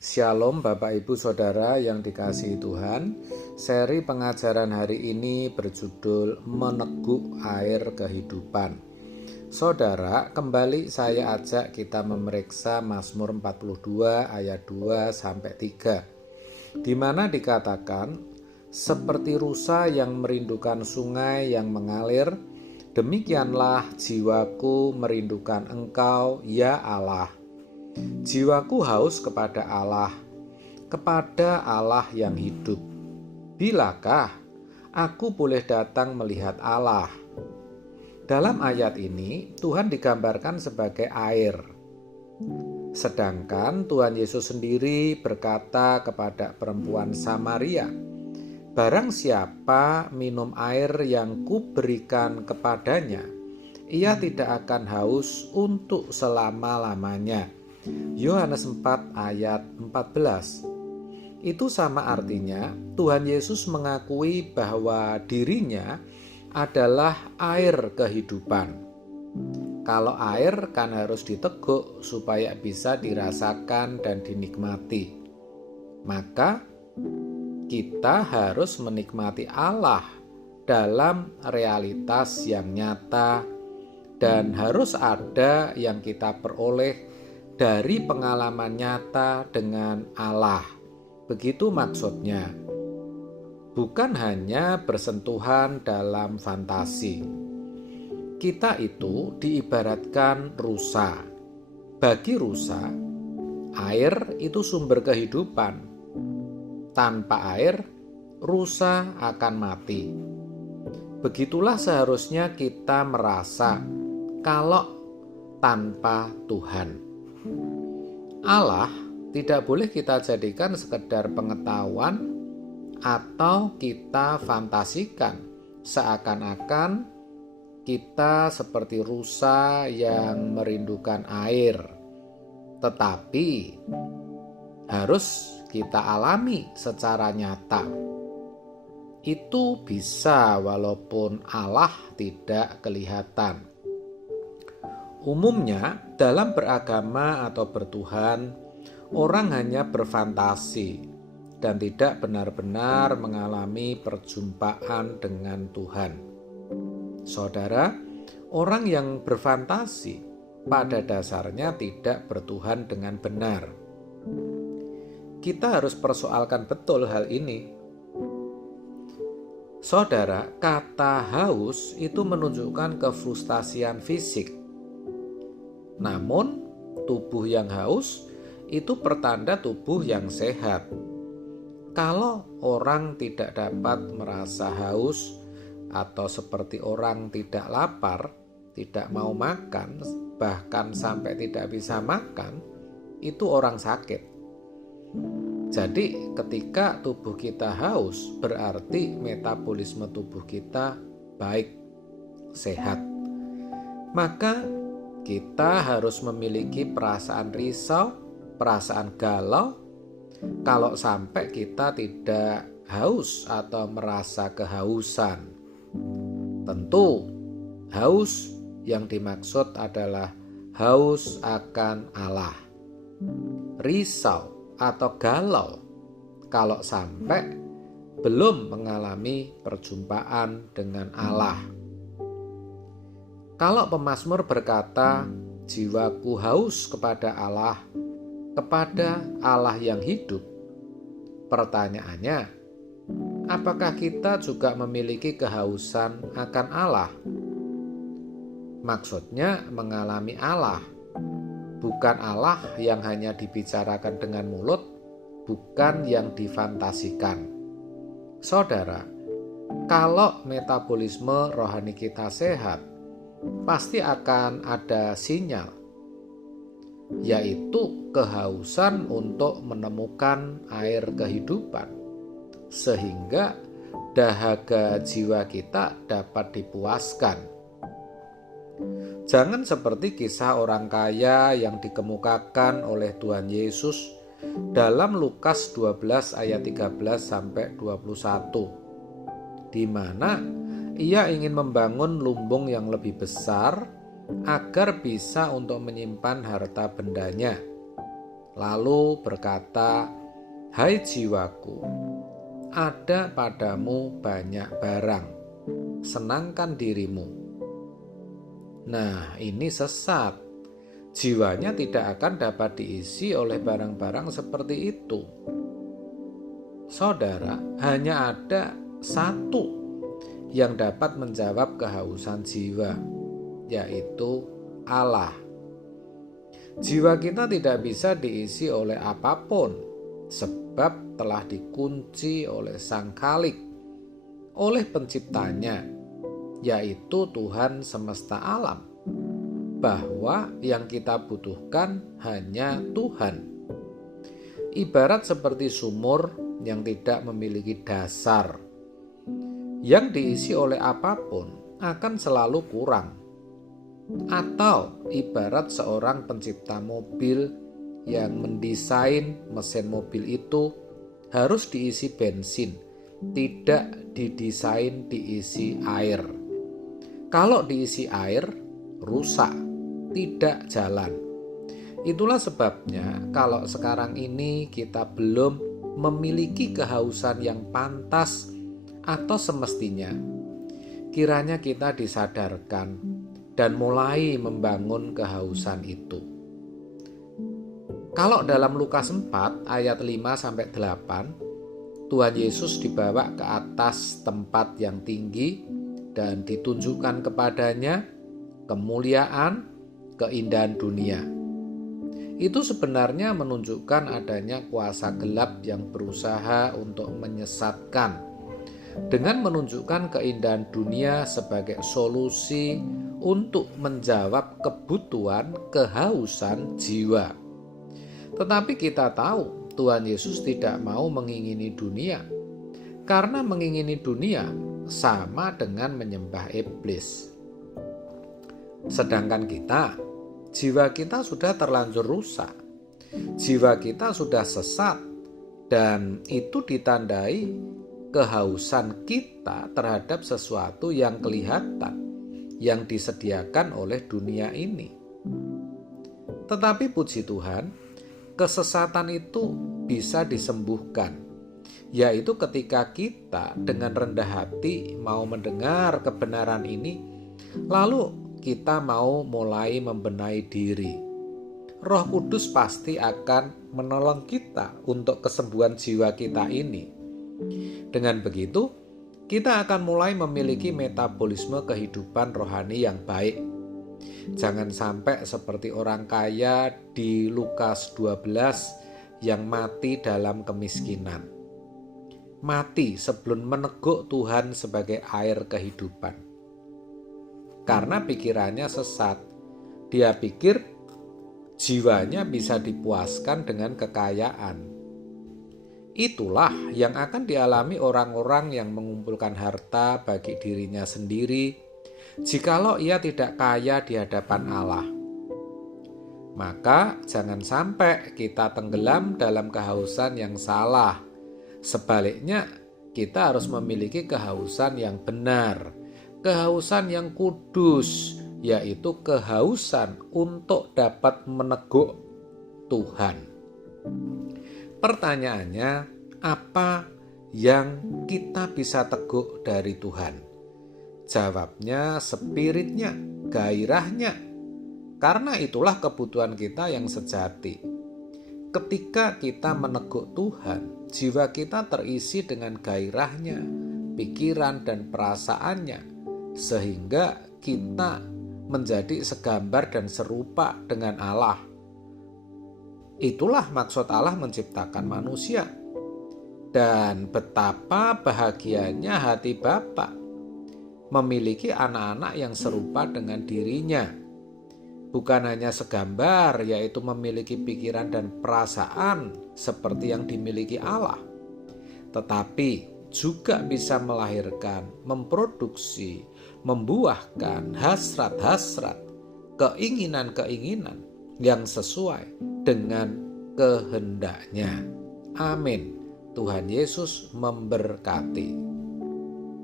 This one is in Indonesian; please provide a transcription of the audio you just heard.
Shalom Bapak Ibu Saudara yang dikasihi Tuhan. Seri pengajaran hari ini berjudul Meneguk Air Kehidupan. Saudara, kembali saya ajak kita memeriksa Mazmur 42 ayat 2 sampai 3, di mana dikatakan, seperti rusa yang merindukan sungai yang mengalir, demikianlah jiwaku merindukan Engkau, ya Allah. Jiwaku haus kepada Allah yang hidup. Bilakah aku boleh datang melihat Allah? Dalam ayat ini, Tuhan digambarkan sebagai air. Sedangkan Tuhan Yesus sendiri berkata kepada perempuan Samaria, "Barang siapa minum air yang kuberikan kepadanya, ia tidak akan haus untuk selama-lamanya." Yohanes 4 ayat 14. Itu sama artinya Tuhan Yesus mengakui bahwa dirinya adalah air kehidupan. Kalau air kan harus diteguk supaya bisa dirasakan dan dinikmati. Maka kita harus menikmati Allah dalam realitas yang nyata, dan harus ada yang kita peroleh dari pengalaman nyata dengan Allah. Begitu maksudnya. Bukan hanya bersentuhan dalam fantasi. Kita itu diibaratkan rusa. Bagi rusa, air itu sumber kehidupan. Tanpa air, rusa akan mati. Begitulah seharusnya kita merasa kalau tanpa Tuhan. Allah tidak boleh kita jadikan sekedar pengetahuan atau kita fantasikan seakan-akan kita seperti rusa yang merindukan air. Tetapi harus kita alami secara nyata. Itu bisa walaupun Allah tidak kelihatan. Umumnya dalam beragama atau bertuhan, orang hanya berfantasi dan tidak benar-benar mengalami perjumpaan dengan Tuhan. Saudara, orang yang berfantasi pada dasarnya tidak bertuhan dengan benar. Kita harus persoalkan betul hal ini. Saudara, kata haus itu menunjukkan kefrustasian fisik. Namun, tubuh yang haus itu pertanda tubuh yang sehat. Kalau orang tidak dapat merasa haus atau seperti orang tidak lapar, tidak mau makan, bahkan sampai tidak bisa makan, itu orang sakit. Jadi, ketika tubuh kita haus, berarti metabolisme tubuh kita baik, sehat. Maka kita harus memiliki perasaan risau, perasaan galau. Kalau sampai kita tidak haus atau merasa kehausan, tentu haus yang dimaksud adalah haus akan Allah. Risau atau galau kalau sampai belum mengalami perjumpaan dengan Allah. Kalau pemazmur berkata, jiwaku haus kepada Allah yang hidup, pertanyaannya, apakah kita juga memiliki kehausan akan Allah? Maksudnya mengalami Allah, bukan Allah yang hanya dibicarakan dengan mulut, bukan yang difantasikan. Saudara, kalau metabolisme rohani kita sehat, pasti akan ada sinyal, yaitu kehausan untuk menemukan air kehidupan, sehingga dahaga jiwa kita dapat dipuaskan. Jangan seperti kisah orang kaya yang dikemukakan oleh Tuhan Yesus dalam Lukas 12 ayat 13 sampai 21, di mana ia ingin membangun lumbung yang lebih besar agar bisa untuk menyimpan harta bendanya. lalu berkata, "Hai jiwaku, ada padamu banyak barang, senangkan dirimu." Nah, ini sesat. Jiwanya tidak akan dapat diisi oleh barang-barang seperti itu. Saudara, hanya ada satu yang dapat menjawab kehausan jiwa, yaitu Allah. Jiwa kita tidak bisa diisi oleh apapun, sebab telah dikunci oleh Sang Khalik, oleh penciptanya, yaitu Tuhan semesta alam, bahwa yang kita butuhkan hanya Tuhan. Ibarat seperti sumur yang tidak memiliki dasar, yang diisi oleh apapun akan selalu kurang. Atau ibarat seorang pencipta mobil yang mendesain mesin mobil itu harus diisi bensin, tidak didesain diisi air. Kalau diisi air, rusak, tidak jalan. Itulah sebabnya kalau sekarang ini kita belum memiliki kehausan yang pantas atau semestinya, kiranya kita disadarkan dan mulai membangun kehausan itu. Kalau dalam Lukas 4 ayat 5-8, Tuhan Yesus dibawa ke atas tempat yang tinggi dan ditunjukkan kepadanya kemuliaan, keindahan dunia. Itu sebenarnya menunjukkan adanya kuasa gelap yang berusaha untuk menyesatkan, dengan menunjukkan keindahan dunia sebagai solusi untuk menjawab kebutuhan kehausan jiwa. Tetapi kita tahu Tuhan Yesus tidak mau mengingini dunia, karena mengingini dunia sama dengan menyembah iblis. Sedangkan kita, jiwa kita sudah terlanjur rusak, jiwa kita sudah sesat, dan itu ditandai kehausan kita terhadap sesuatu yang kelihatan, yang disediakan oleh dunia ini. Tetapi puji Tuhan, kesesatan itu bisa disembuhkan, yaitu ketika kita dengan rendah hati mau mendengar kebenaran ini, lalu kita mau mulai membenahi diri. Roh Kudus pasti akan menolong kita untuk kesembuhan jiwa kita ini. Dengan begitu, kita akan mulai memiliki metabolisme kehidupan rohani yang baik. Jangan sampai seperti orang kaya di Lukas 12 yang mati dalam kemiskinan. Mati sebelum meneguk Tuhan sebagai air kehidupan. Karena pikirannya sesat, dia pikir jiwanya bisa dipuaskan dengan kekayaan. Itulah yang akan dialami orang-orang yang mengumpulkan harta bagi dirinya sendiri, jikalau ia tidak kaya di hadapan Allah. Maka jangan sampai kita tenggelam dalam kehausan yang salah. Sebaliknya, kita harus memiliki kehausan yang benar, kehausan yang kudus, yaitu kehausan untuk dapat meneguk Tuhan. Pertanyaannya, apa yang kita bisa teguk dari Tuhan? Jawabnya spiritnya, gairahnya. Karena itulah kebutuhan kita yang sejati. Ketika kita meneguk Tuhan, jiwa kita terisi dengan gairahnya, pikiran dan perasaannya, sehingga kita menjadi segambar dan serupa dengan Allah. Itulah maksud Allah menciptakan manusia. Dan betapa bahagianya hati Bapa memiliki anak-anak yang serupa dengan dirinya. Bukan hanya segambar, yaitu memiliki pikiran dan perasaan seperti yang dimiliki Allah, tetapi juga bisa melahirkan, memproduksi, membuahkan hasrat-hasrat, keinginan-keinginan yang sesuai dengan kehendaknya. Amin. Tuhan Yesus memberkati.